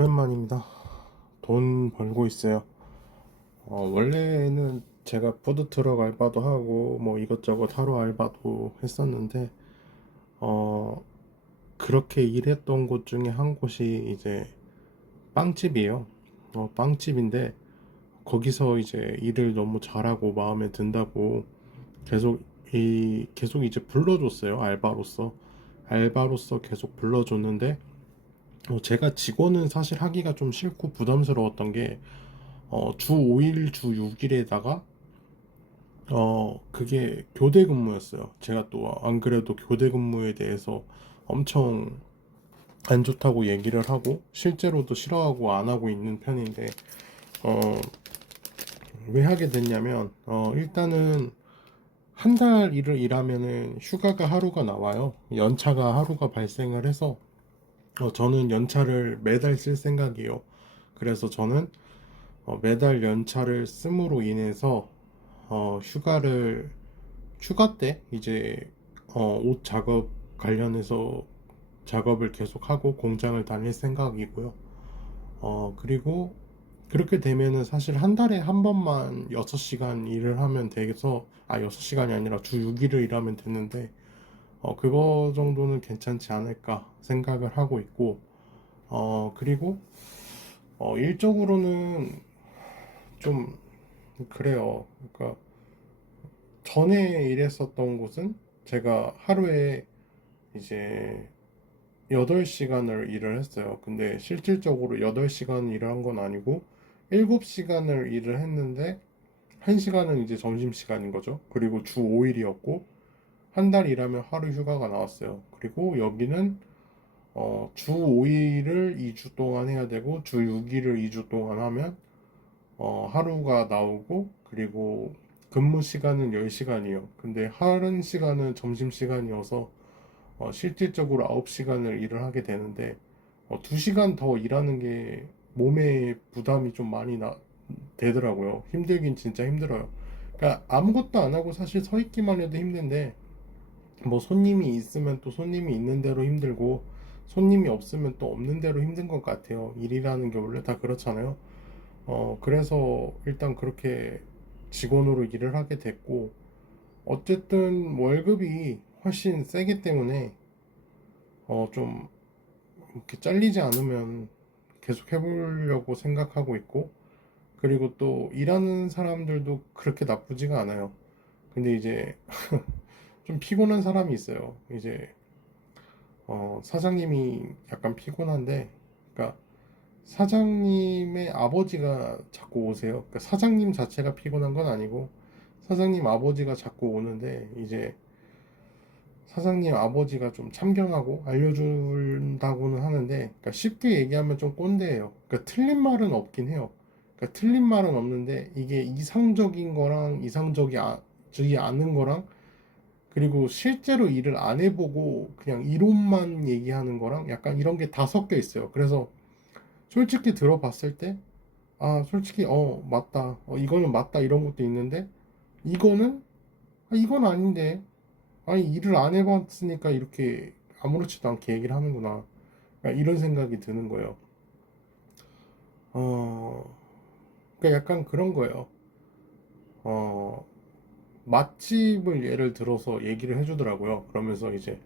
오랜만입니다. 돈 벌고 있어요. 원래는 제가 푸드트럭 알바도 하고 뭐 이것저것 하루 알바도 했었는데 어, 그렇게 일했던 곳 중에 한 곳이 이제 빵집이에요. 빵집인데 거기서 이제 일을 너무 잘하고 마음에 든다고 계속 계속 이제 불러줬어요. 알바로서 계속 불러줬는데 제가 직원은 사실 하기가 좀 싫고 부담스러웠던 게 주 5일, 주 6일에다가 그게 교대 근무였어요. 제가 또 안 그래도 교대 근무에 대해서 엄청 안 좋다고 얘기를 하고 실제로도 싫어하고 안 하고 있는 편인데 어, 왜 하게 됐냐면 일단은 한 달 일을 일하면은 휴가가 하루가 나와요. 연차가 하루가 발생을 해서 저는 연차를 매달 쓸 생각이에요. 그래서 저는 매달 연차를 씀으로 인해서 휴가 때 이제 옷 작업 관련해서 작업을 계속하고 공장을 다닐 생각이고요. 그리고 그렇게 되면은 사실 한 달에 한 번만 6시간 일을 하면 돼서 6시간이 아니라 주 6일을 일하면 되는데 그거 정도는 괜찮지 않을까 생각을 하고 있고 그리고 일적으로는 좀 그래요. 그러니까 전에 일했었던 곳은 제가 하루에 이제 8시간을 일을 했어요. 근데 실질적으로 8시간 일을 한 건 아니고 7시간을 일을 했는데 1시간은 이제 점심시간인 거죠. 그리고 주 5일이었고 한 달 일하면 하루 휴가가 나왔어요. 그리고 여기는 주 5일을 2주 동안 해야 되고 주 6일을 2주 동안 하면 하루가 나오고 그리고 근무 시간은 10시간이에요. 근데 하는 시간은 점심시간이어서 실질적으로 9시간을 일을 하게 되는데 2시간 더 일하는 게 몸에 부담이 좀 많이 되더라고요. 힘들긴 진짜 힘들어요. 그러니까 아무것도 안 하고 사실 서 있기만 해도 힘든데 뭐 손님이 있으면 또 손님이 있는 대로 힘들고 손님이 없으면 또 없는 대로 힘든 것 같아요. 일이라는 게 원래 다 그렇잖아요. 그래서 일단 그렇게 직원으로 일을 하게 됐고, 어쨌든 월급이 훨씬 세기 때문에, 좀 이렇게 잘리지 않으면 계속 해보려고 생각하고 있고, 그리고 또 일하는 사람들도 그렇게 나쁘지가 않아요. 근데 이제 좀 피곤한 사람이 있어요. 이제, 사장님이 약간 피곤한데, 그러니까 사장님의 아버지가 자꾸 오세요. 그러니까 사장님 자체가 피곤한 건 아니고 사장님 아버지가 자꾸 오는데 이제 사장님 아버지가 좀 참견하고 알려준다고는 하는데 그러니까 쉽게 얘기하면 좀 꼰대예요. 그러니까 틀린 말은 없긴 해요. 그러니까 틀린 말은 없는데 이게 이상적인 거랑 이상적이지 않은 거랑 그리고 실제로 일을 안 해보고 그냥 이론만 얘기하는 거랑 약간 이런 게 다 섞여 있어요. 그래서 솔직히 들어봤을 때 솔직히 맞다, 이거는 맞다, 이런 것도 있는데 이거는 이건 아닌데, 아니 일을 안 해봤으니까 이렇게 아무렇지도 않게 얘기를 하는구나, 그러니까 이런 생각이 드는 거예요. 어 그러니까 약간 그런 거예요. 어 맛집을 예를 들어서 얘기를 해주더라고요. 그러면서 이제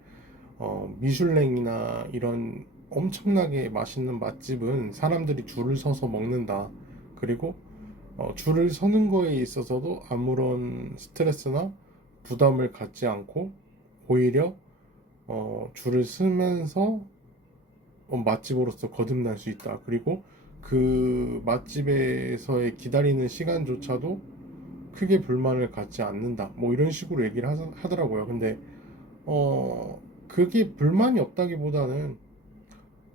미슐랭이나 이런 엄청나게 맛있는 맛집은 사람들이 줄을 서서 먹는다. 그리고 줄을 서는 거에 있어서도 아무런 스트레스나 부담을 갖지 않고 오히려 줄을 서면서 맛집으로서 거듭날 수 있다. 그리고 그 맛집에서의 기다리는 시간조차도 크게 불만을 갖지 않는다. 뭐 이런 식으로 얘기를 하더라고요. 근데 그게 불만이 없다기보다는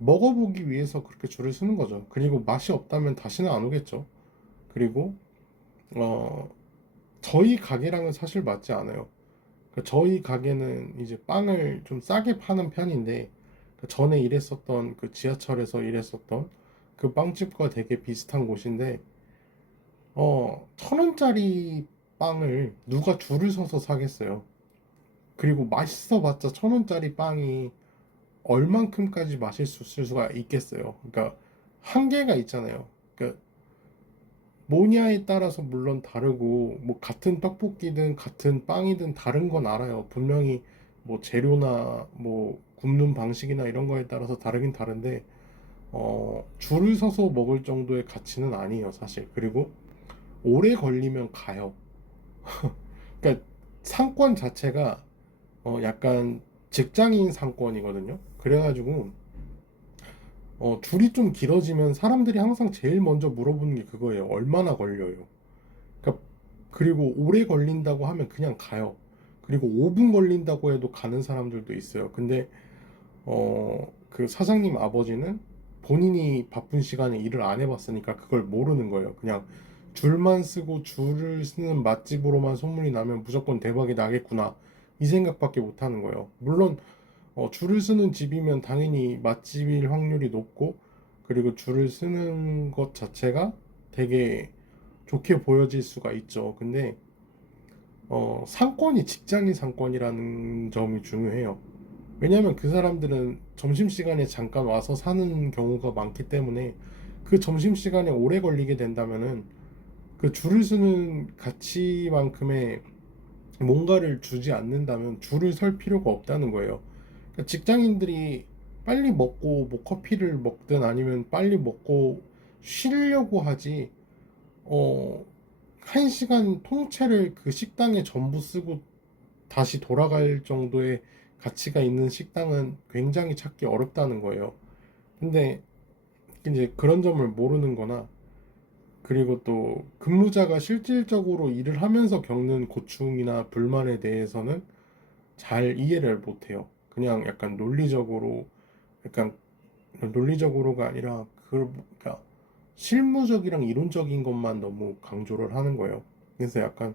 먹어보기 위해서 그렇게 줄을 서는 거죠. 그리고 맛이 없다면 다시는 안 오겠죠. 그리고 어, 저희 가게랑은 사실 맞지 않아요. 그러니까 저희 가게는 이제 빵을 좀 싸게 파는 편인데 전에 일했었던 그 지하철에서 일했었던 그 빵집과 되게 비슷한 곳인데 1,000원짜리 빵을 누가 줄을 서서 사겠어요. 그리고 맛있어봤자 1,000원짜리 빵이 얼만큼까지 마실 수 있을 수가 있겠어요. 그러니까 한계가 있잖아요. 그러니까 뭐냐에 따라서 물론 다르고 뭐 같은 떡볶이든 같은 빵이든 다른 건 알아요. 분명히 뭐 재료나 뭐 굽는 방식이나 이런 거에 따라서 다르긴 다른데 줄을 서서 먹을 정도의 가치는 아니에요, 사실. 그리고 오래 걸리면 가요. 그러니까 상권 자체가 약간 직장인 상권이거든요. 그래가지고 줄이 좀 길어지면 사람들이 항상 제일 먼저 물어보는 게 그거예요. 얼마나 걸려요? 그러니까 그리고 오래 걸린다고 하면 그냥 가요. 그리고 5분 걸린다고 해도 가는 사람들도 있어요. 근데 그 사장님 아버지는 본인이 바쁜 시간에 일을 안 해봤으니까 그걸 모르는 거예요. 그냥 줄만 쓰고 줄을 쓰는 맛집으로만 소문이 나면 무조건 대박이 나겠구나. 이 생각밖에 못 하는 거예요. 물론 줄을 쓰는 집이면 당연히 맛집일 확률이 높고, 그리고 줄을 쓰는 것 자체가 되게 좋게 보여질 수가 있죠. 근데 상권이 직장인 상권이라는 점이 중요해요. 왜냐하면 그 사람들은 점심시간에 잠깐 와서 사는 경우가 많기 때문에 그 점심시간에 오래 걸리게 된다면은 그 줄을 서는 가치만큼의 뭔가를 주지 않는다면 줄을 설 필요가 없다는 거예요. 그러니까 직장인들이 빨리 먹고 뭐 커피를 먹든 아니면 빨리 먹고 쉬려고 하지, 어, 한 시간 통째를 그 식당에 전부 쓰고 다시 돌아갈 정도의 가치가 있는 식당은 굉장히 찾기 어렵다는 거예요. 근데 이제 그런 점을 모르는 거나, 그리고 또 근무자가 실질적으로 일을 하면서 겪는 고충이나 불만에 대해서는 잘 이해를 못해요. 그냥 약간 논리적으로, 약간 논리적으로가 아니라 그러니까 실무적이랑 이론적인 것만 너무 강조를 하는 거예요. 그래서 약간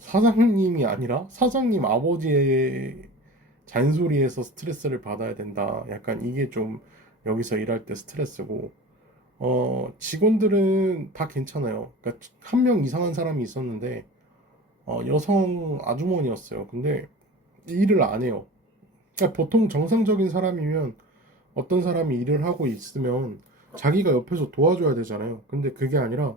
사장님이 아니라 사장님 아버지의 잔소리에서 스트레스를 받아야 된다. 약간 이게 좀 여기서 일할 때 스트레스고, 직원들은 다 괜찮아요. 그러니까 한 명 이상한 사람이 있었는데, 여성 아주머니였어요. 근데 일을 안 해요. 그러니까 보통 정상적인 사람이면 어떤 사람이 일을 하고 있으면 자기가 옆에서 도와줘야 되잖아요. 근데 그게 아니라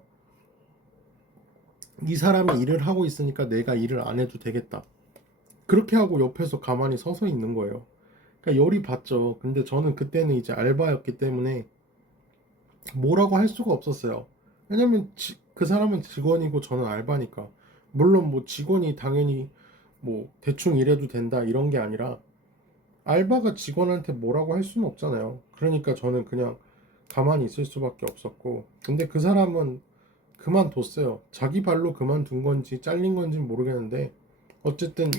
이 사람이 일을 하고 있으니까 내가 일을 안 해도 되겠다. 그렇게 하고 옆에서 가만히 서서 있는 거예요. 그러니까 열이 받죠. 근데 저는 그때는 이제 알바였기 때문에 뭐라고 할 수가 없었어요. 왜냐면 그 사람은 직원이고 저는 알바니까. 물론 뭐 직원이 당연히 뭐 대충 일해도 된다 이런 게 아니라 알바가 직원한테 뭐라고 할 수는 없잖아요. 그러니까 저는 그냥 가만히 있을 수밖에 없었고. 근데 그 사람은 그만뒀어요. 자기 발로 그만둔 건지 잘린 건지 모르겠는데 어쨌든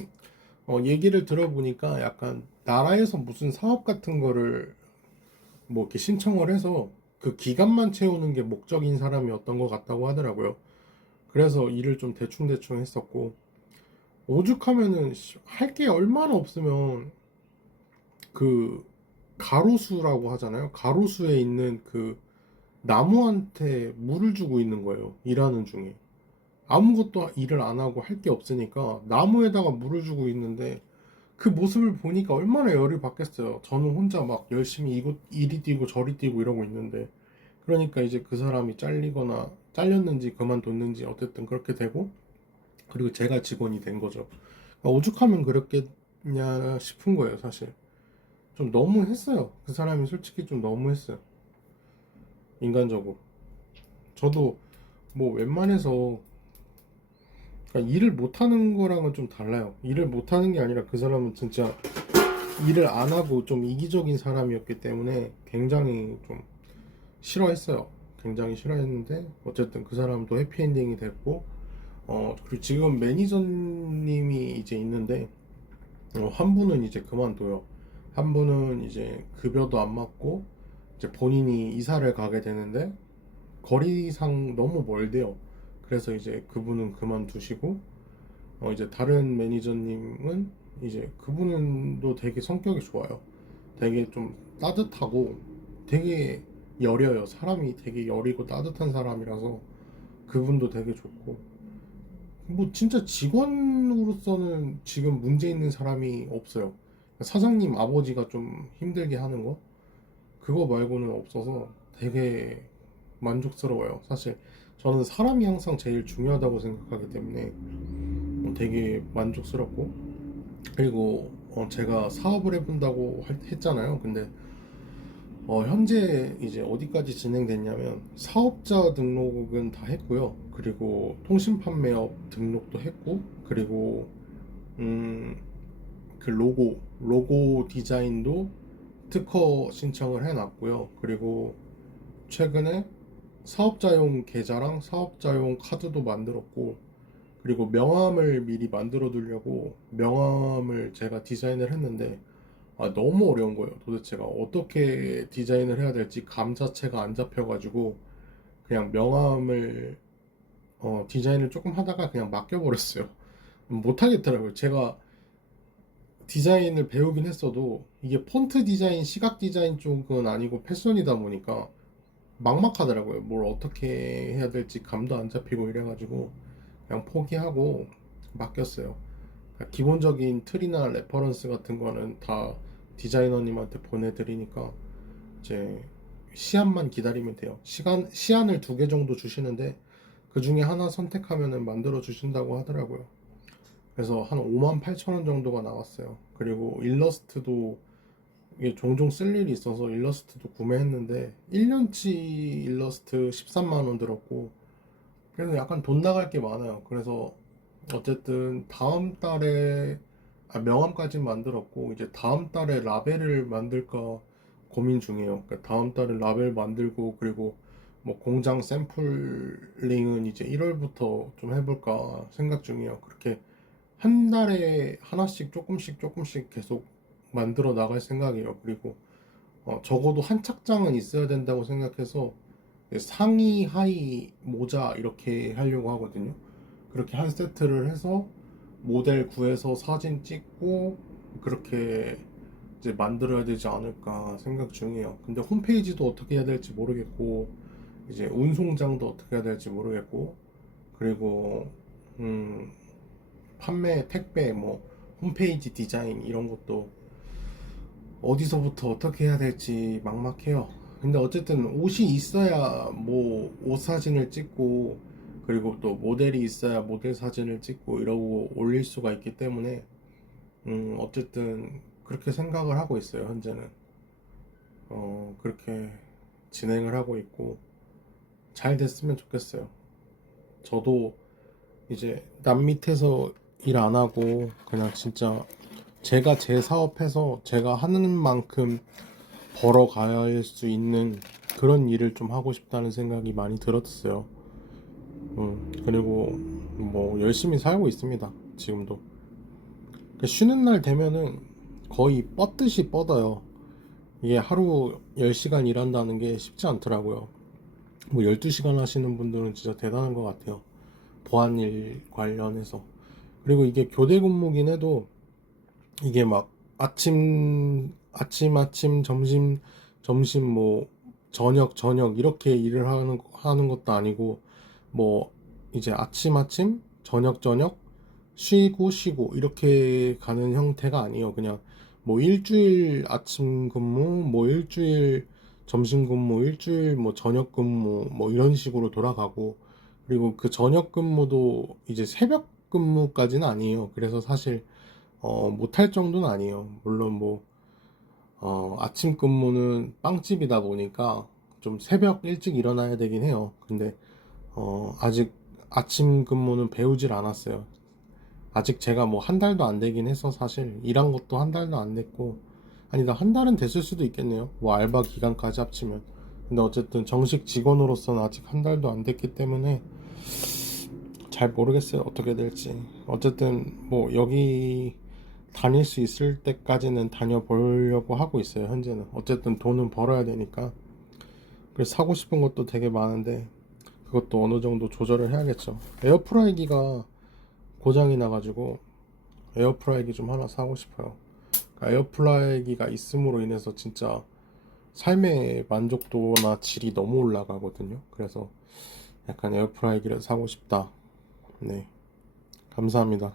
얘기를 들어보니까 약간 나라에서 무슨 사업 같은 거를 뭐 이렇게 신청을 해서 그 기간만 채우는 게 목적인 사람이었던 것 같다고 하더라고요. 그래서 일을 좀 대충대충 했었고, 오죽하면은 할 게 얼마나 없으면 그 가로수라고 하잖아요. 가로수에 있는 그 나무한테 물을 주고 있는 거예요. 일하는 중에. 아무것도 일을 안 하고 할 게 없으니까 나무에다가 물을 주고 있는데 그 모습을 보니까 얼마나 열이 받겠어요. 저는 혼자 막 열심히 이리 뛰고 저리 뛰고 이러고 있는데, 그러니까 이제 그 사람이 잘리거나 잘렸는지 그만뒀는지 어쨌든 그렇게 되고, 그리고 제가 직원이 된 거죠. 그러니까 오죽하면 그랬겠냐 싶은 거예요, 사실. 좀 너무했어요. 그 사람이 솔직히 좀 너무했어요. 인간적으로. 저도 뭐 웬만해서, 그러니까 일을 못하는 거랑은 좀 달라요. 일을 못하는 게 아니라 그 사람은 진짜 일을 안 하고 좀 이기적인 사람이었기 때문에 굉장히 좀 싫어했어요. 굉장히 싫어했는데 어쨌든 그 사람도 해피엔딩이 됐고, 그리고 지금 매니저님이 이제 있는데, 한 분은 이제 그만둬요. 한 분은 이제 급여도 안 맞고 이제 본인이 이사를 가게 되는데 거리상 너무 멀대요. 그래서 이제 그분은 그만두시고, 이제 다른 매니저님은 이제 그분은 또 되게 성격이 좋아요. 되게 좀 따뜻하고 되게 여려요. 사람이 되게 여리고 따뜻한 사람이라서 그분도 되게 좋고, 뭐 진짜 직원으로서는 지금 문제 있는 사람이 없어요. 사장님 아버지가 좀 힘들게 하는 거, 그거 말고는 없어서 되게 만족스러워요. 사실 저는 사람이 항상 제일 중요하다고 생각하기 때문에 되게 만족스럽고, 그리고 제가 사업을 해본다고 했잖아요. 근데 현재 이제 어디까지 진행됐냐면 사업자 등록은 다 했고요. 그리고 통신 판매업 등록도 했고, 그리고 음, 그 로고 디자인도 특허 신청을 해놨고요. 그리고 최근에 사업자용 계좌랑 사업자용 카드도 만들었고, 그리고 명함을 미리 만들어 두려고 명함을 제가 디자인을 했는데 너무 어려운 거예요. 도대체가 어떻게 디자인을 해야 될지 감 자체가 안 잡혀가지고 그냥 명함을 디자인을 조금 하다가 그냥 맡겨버렸어요. 못 하겠더라고요. 제가 디자인을 배우긴 했어도 이게 폰트 디자인, 시각 디자인 쪽은 아니고 패션이다 보니까 막막하더라고요. 뭘 어떻게 해야 될지 감도 안 잡히고 이래가지고 그냥 포기하고 맡겼어요. 그러니까 기본적인 틀이나 레퍼런스 같은 거는 다 디자이너님한테 보내드리니까 이제 시안만 기다리면 돼요. 시안을 2개 정도 주시는데 그 중에 하나 선택하면은 만들어 주신다고 하더라고요. 그래서 한 5만 8천 원 정도가 나왔어요. 그리고 일러스트도 이게 종종 쓸 일이 있어서 일러스트도 구매했는데 1년치 일러스트 13만 원 들었고, 그래서 약간 돈 나갈 게 많아요. 그래서 어쨌든 다음 달에 명함까지 만들었고, 이제 다음 달에 라벨을 만들까 고민 중이에요. 그러니까 다음 달에 라벨 만들고, 그리고 뭐 공장 샘플링은 이제 1월부터 좀 해볼까 생각 중이에요. 그렇게 한 달에 하나씩 조금씩 계속 만들어 나갈 생각이에요. 그리고 적어도 한 착장은 있어야 된다고 생각해서 상의, 하의, 모자 이렇게 하려고 하거든요. 그렇게 한 세트를 해서 모델 구해서 사진 찍고 그렇게 이제 만들어야 되지 않을까 생각 중이에요. 근데 홈페이지도 어떻게 해야 될지 모르겠고, 이제 운송장도 어떻게 해야 될지 모르겠고, 그리고 음, 판매, 택배, 뭐 홈페이지 디자인 이런 것도 어디서부터 어떻게 해야 될지 막막해요. 근데 어쨌든 옷이 있어야 뭐 옷 사진을 찍고, 그리고 또 모델이 있어야 모델 사진을 찍고 이러고 올릴 수가 있기 때문에 어쨌든 그렇게 생각을 하고 있어요. 현재는 그렇게 진행을 하고 있고 잘 됐으면 좋겠어요. 저도 이제 남 밑에서 일 안 하고 그냥 진짜 제가 제 사업해서 제가 하는 만큼 벌어갈 수 있는 그런 일을 좀 하고 싶다는 생각이 많이 들었어요. 그리고 뭐 열심히 살고 있습니다. 지금도. 쉬는 날 되면은 거의 뻗듯이 뻗어요. 이게 하루 10시간 일한다는 게 쉽지 않더라고요. 뭐 12시간 하시는 분들은 진짜 대단한 것 같아요. 보안일 관련해서. 그리고 이게 교대 근무긴 해도 이게 막 아침, 점심, 뭐 저녁 이렇게 일을 하는 것도 아니고, 뭐 이제 아침, 저녁 쉬고 이렇게 가는 형태가 아니에요. 그냥 뭐 일주일 아침 근무, 뭐 일주일 점심 근무, 일주일 뭐 저녁 근무, 뭐 이런 식으로 돌아가고, 그리고 그 저녁 근무도 이제 새벽 근무까지는 아니에요. 그래서 사실 못할 정도는 아니에요. 물론 뭐 아침 근무는 빵집이다 보니까 좀 새벽 일찍 일어나야 되긴 해요. 근데 아직 아침 근무는 배우질 않았어요. 아직 제가 뭐 한 달도 안 되긴 해서 사실 일한 것도 한 달도 안 됐고, 아니다, 한 달은 됐을 수도 있겠네요. 뭐 알바 기간까지 합치면. 근데 어쨌든 정식 직원으로서는 아직 한 달도 안 됐기 때문에 잘 모르겠어요. 어떻게 될지. 어쨌든 뭐 여기 다닐 수 있을 때까지는 다녀보려고 하고 있어요. 현재는 어쨌든 돈은 벌어야 되니까. 그래서 사고 싶은 것도 되게 많은데 그것도 어느 정도 조절을 해야겠죠. 에어프라이기가 고장이 나가지고 에어프라이기 좀 하나 사고 싶어요. 그러니까 에어프라이기가 있음으로 인해서 진짜 삶의 만족도나 질이 너무 올라가거든요. 그래서 약간 에어프라이기를 사고 싶다. 네, 감사합니다.